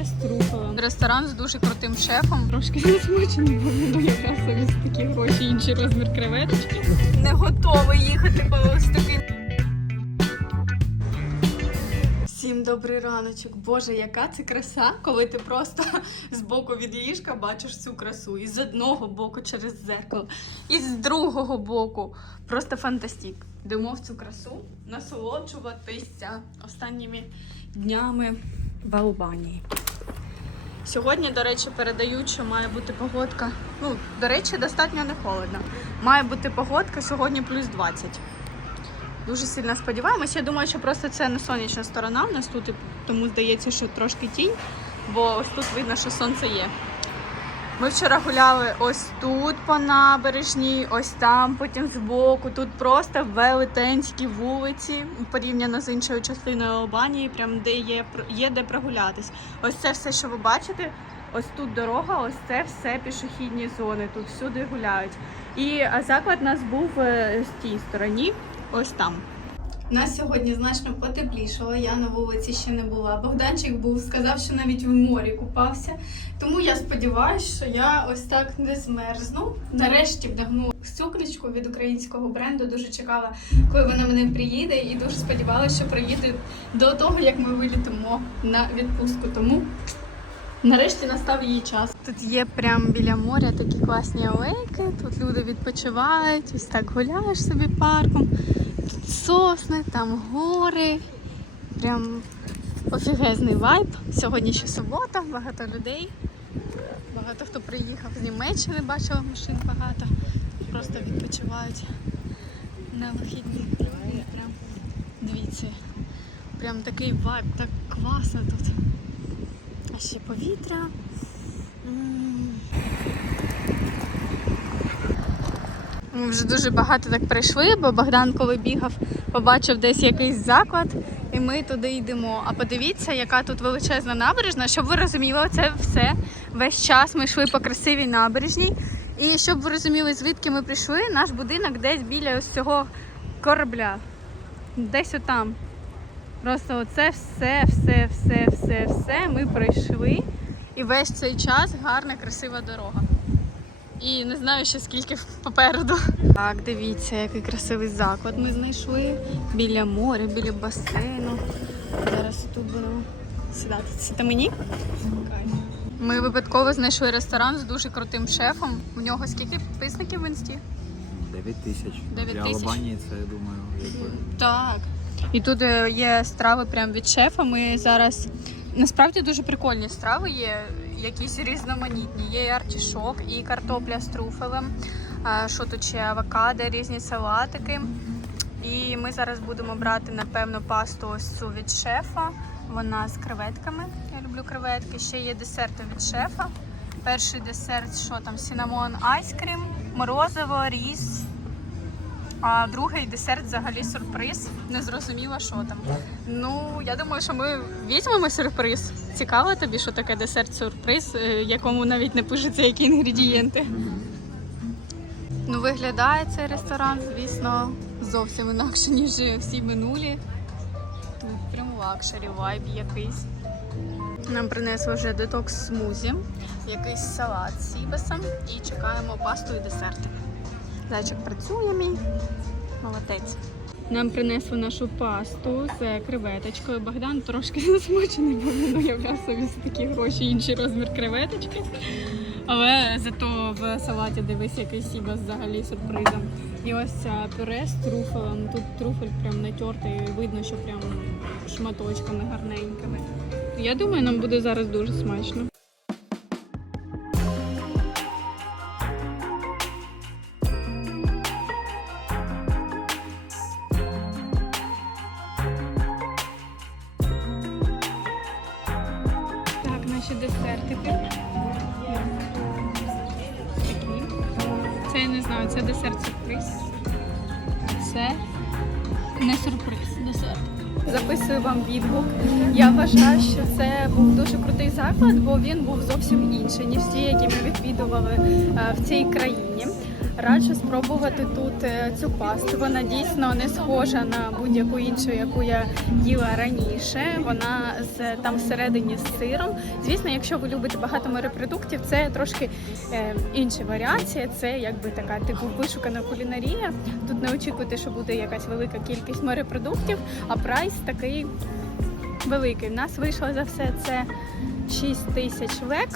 пюре з труфелем. Ресторан з дуже крутим шефом. Трошки засмучений, бо він уявляв собі за такі гроші інший розмір креветочки. Не готовий їхати по ось такий. Всім добрий раночок. Боже, яка це краса, коли ти просто з боку від ліжка бачиш цю красу. І з одного боку через зеркало, і з другого боку. Просто фантастик. Йдемо в цю красу насолоджуватися останніми днями в Албанії. Сьогодні, до речі, передають, що має бути погодка. Ну, до речі, достатньо не холодно. Має бути погодка сьогодні плюс 20. Дуже сильно сподіваємося. Я думаю, що просто це не сонячна сторона в нас тут, тому здається, що трошки тінь, бо ось тут видно, що сонце є. Ми вчора гуляли ось тут по набережній, ось там, потім збоку. Тут просто велетенські вулиці порівняно з іншою частиною Албанії, прям де є, є де прогулятись. Ось це все, що ви бачите. Ось тут дорога, ось це все пішохідні зони. Тут всюди гуляють. І заклад у нас був е, з тій стороні, ось там. У нас сьогодні значно потеплішало. Я на вулиці ще не була. Богданчик був, сказав, що навіть в морі купався. Тому я сподіваюся, що я ось так не змерзну. Нарешті вдягну сукничку від українського бренду. Дуже чекала, коли вона мене приїде, і дуже сподівалася, що приїде до того, як ми вилітимо на відпустку. Тому нарешті настав її час. Тут є прямо біля моря такі класні алейки. Тут люди відпочивають, ось так гуляєш собі парком. Сосни, там гори. Прям офігезний вайб. Сьогодні ще субота, багато людей. Багато хто приїхав з Німеччини, бачила машин багато. Просто відпочивають на вихідні. Прям дивіться. Прям такий вайб, так класно тут. А ще повітря. Ми вже дуже багато так прийшли, бо Богдан, коли бігав, побачив десь якийсь заклад, і ми туди йдемо. А подивіться, яка тут величезна набережна, щоб ви розуміли, це все весь час ми йшли по красивій набережній. І щоб ви розуміли, звідки ми прийшли, наш будинок десь біля ось цього корабля. Десь отам. Просто оце все, все, все, все, все ми пройшли. І весь цей час гарна, красива дорога. І не знаю ще скільки попереду. Так, дивіться, який красивий заклад ми знайшли. Біля моря, біля басейну. Зараз тут будемо сідати. Це мені? Ми випадково знайшли ресторан з дуже крутим шефом. У нього скільки підписників в інсті? 9 тисяч. Дев'ять Для тисяч? Албанії це, я думаю, якби. Так. І тут е, є страви прямо від шефа. Ми зараз насправді дуже прикольні страви є, якісь різноманітні. Є і артішок, і картопля з труфелем. Що тут ще авокадо, різні салатики. І ми зараз будемо брати, напевно, пасту ось цю від шефа. Вона з креветками. Я люблю креветки. Ще є десерти від шефа. Перший десерт, що там, сінамон айскрім, морозиво, ріс, а другий десерт взагалі сюрприз. Не зрозуміла, що там. Ну, я думаю, що ми візьмемо сюрприз. Цікаво тобі, що таке десерт-сюрприз, е, якому навіть не пишуться які інгредієнти. Ну, виглядає цей ресторан, звісно, зовсім інакше, ніж всі минулі. Тут прям лакшері вайб якийсь. Нам принесли вже детокс смузі, якийсь салат з сібасом і чекаємо пасту і десерти. Зайчик працює мій. Молодець. Нам принесли нашу пасту з креветочкою. Богдан трошки засмучений, бо він уявляв собі за такі гроші інший розмір креветочки. Але зато в салаті дивись, який сібас взагалі сюрпризом. І ось ця пюре з труфелем. Тут труфель прям натертий, видно, що прям шматочками гарненькими. Я думаю, нам буде зараз дуже смачно. Не знаю, це десерт сюрприз. Це не сюрприз, десерт. Записую вам відгук. Я вважаю, що це був дуже крутий заклад, бо він був зовсім інший, ніж ті, які ми відвідували е, в цій країні. Раджу спробувати тут е, цю пасту. Вона дійсно не схожа на будь-яку іншу, яку я їла раніше. Вона з там всередині з сиром. Звісно, якщо ви любите багато морепродуктів, це трошки е, інша варіація. Це якби така типу вишукана кулінарія. Тут не очікуйте, що буде якась велика кількість морепродуктів, а прайс такий великий. У нас вийшло за все це 6 тисяч лек.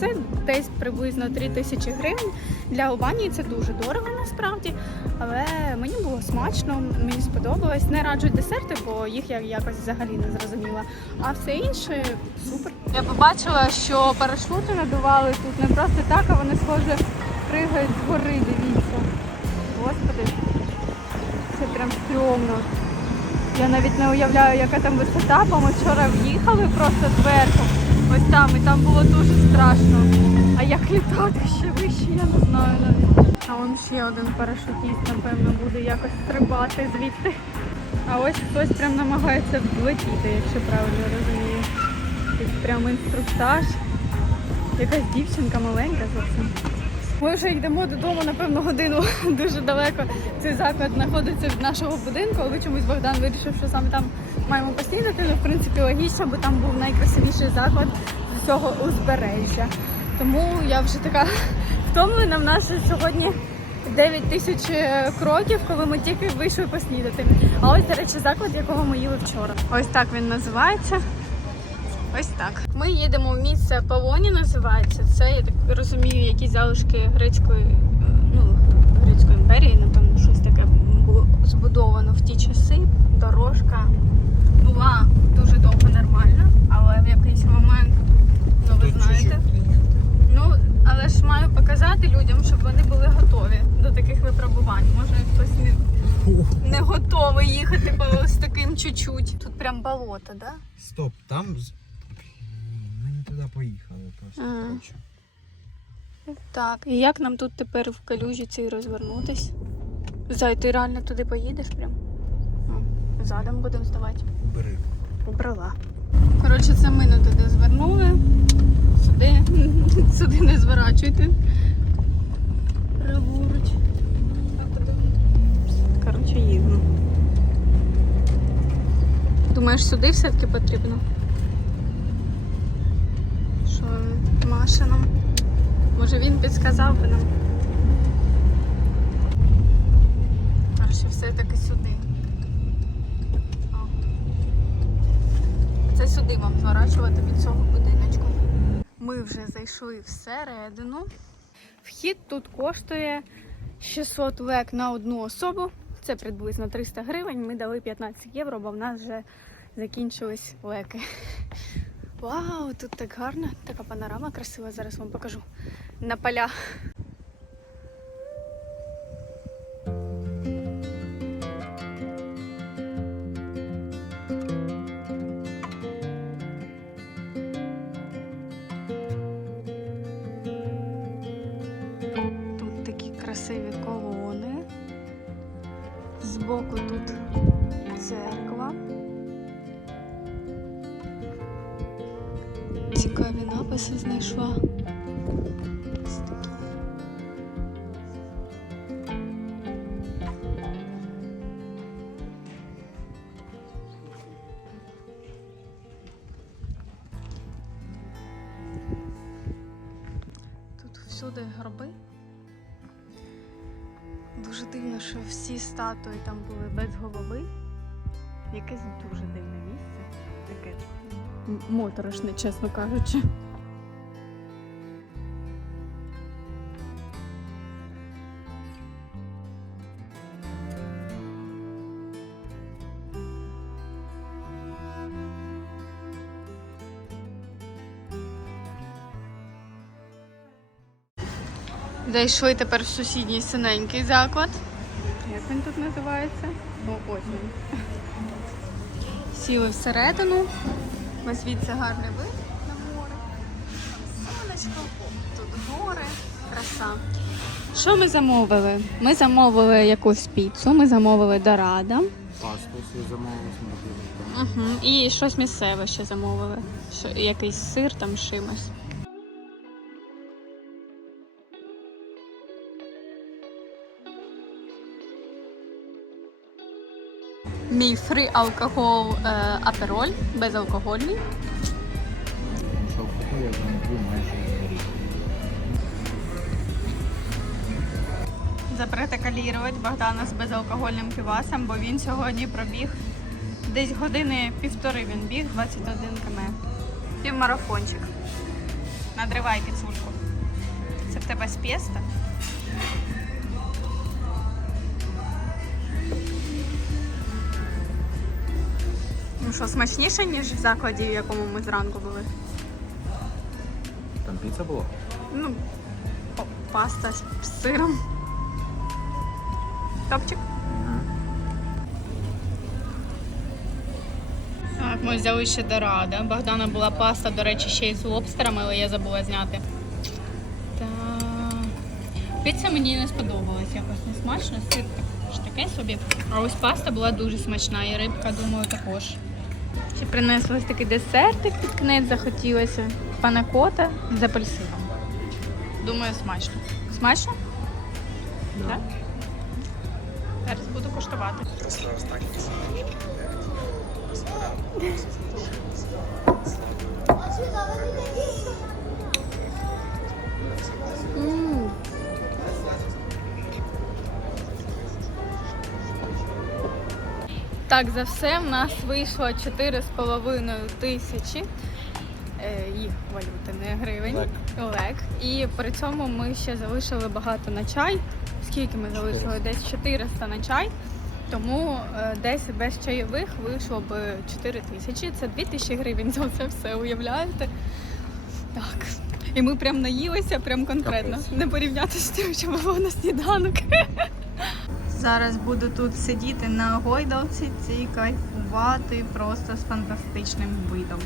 Це десь приблизно 3 тисячі гривень. Для Албанії це дуже дорого насправді, але мені було смачно, мені сподобалось. Не раджу десерти, бо їх я якось взагалі не зрозуміла. А все інше супер. Я побачила, що парашути надували тут не просто так, а вони схоже пригають з гори. Дивіться. Господи, це прям стрьомно. Я навіть не уявляю, яка там висота, бо ми вчора в'їхали просто зверху. Ось там, і там було дуже страшно. А як літати ще вище, я не знаю навіть. А он ще один парашутіст, напевно, буде якось стрибати звідти. А ось хтось прям намагається влетіти, якщо правильно розумію. Тут прям інструктаж. Якась дівчинка маленька зовсім. Ми вже йдемо додому, напевно, годину дуже далеко. Цей заклад знаходиться від нашого будинку, але чомусь Богдан вирішив, що саме там маємо поснідати. Ну, в принципі, логічно, бо там був найкрасивіший заклад з цього узбережжя. Тому я вже така втомлена в нас сьогодні 9 тисяч е, кроків, коли ми тільки вийшли поснідати. А ось, до речі, заклад, якого ми їли вчора. Ось так він називається. Ось так. Ми їдемо в місце Полоні, називається. Це, я так розумію, якісь залишки грецької, ну, грецької імперії, напевно, щось таке було збудовано в ті часи. Дорожка була дуже довго нормальна, але в якийсь момент, ну ви знаєте. Ну, але ж маю показати людям, щоб вони були готові до таких випробувань. Може хтось не, не готовий їхати по з таким чуть-чуть. Тут прям болото, да? Стоп, там. Ми не туди поїхали просто. Так, і як нам тут тепер в калюжі цій розвернутись? Зай, ти реально туди поїдеш прям? Задом будемо здавати. Бери. Побрала. Коротше, це ми не туди звернули. Сюди, сюди не зворачуйте. Праворуч. Коротше, їдемо. Думаєш, сюди все-таки потрібно? Що Маша нам? Може він підсказав би нам? Коротше, все-таки сюди. О. Це сюди вам зворачувати від цього будиночку. Ми вже зайшли всередину. Вхід тут коштує 600 лек на одну особу. Це приблизно 300 гривень. Ми дали 15 євро, бо в нас вже закінчились леки. Вау, тут так гарно, така панорама красива. Зараз вам покажу на поля. Красиві колони. Збоку тут церква. Цікаві написи знайшла. Тут всюди гроби. Що всі статуї там були без голови. Якесь дуже дивне місце. Таке моторошне, чесно кажучи. Дійшли тепер в сусідній синенький заклад. Він тут називається? О, ось він. Сіли всередину. Ось звідси гарний вид на море. Сонечко, тут гори, краса. Що ми замовили? Ми замовили якусь піцу, ми замовили дорадо. Пасту свій замовили. Угу. І щось місцеве ще замовили. Що, якийсь сир там з чимось. Мій фрі алкогол е, апероль, безалкогольний. Що алкоголь Богдана з безалкогольним півасом, бо він сьогодні пробіг десь години півтори він біг 21 км. Півмарафончик. Надривай кицульку. Це в тебе з пєста? Ну що, смачніше, ніж в закладі, в якому ми зранку були? Там піца була? Ну, о, паста з сиром. Топчик. Так, ми взяли ще дорадо. Богдана була паста, до речі, ще й з лобстерами, але я забула зняти. Так. Піца мені не сподобалась, якось не смачно, сир так- ж таке собі. А ось паста була дуже смачна, і рибка, думаю, також. Ще принесли ось такий десертик під кінець захотілося. Панакота з апельсином. Думаю, смачно. Смачно? Так? Зараз буду коштувати. М. Так, за все в нас вийшло 4,5 тисячі е, їх валюти, не гривень. Лек. Лек. І при цьому ми ще залишили багато на чай. Скільки ми залишили? Десь 400 на чай. Тому е, десь без чайових вийшло б 4 тисячі. Це 2 тисячі гривень за це все, уявляєте? Так. І ми прям наїлися, прям конкретно. Капець. Не порівняти з тим, що було на сніданок. Зараз буду тут сидіти на гойдалці і кайфувати просто з фантастичним видом.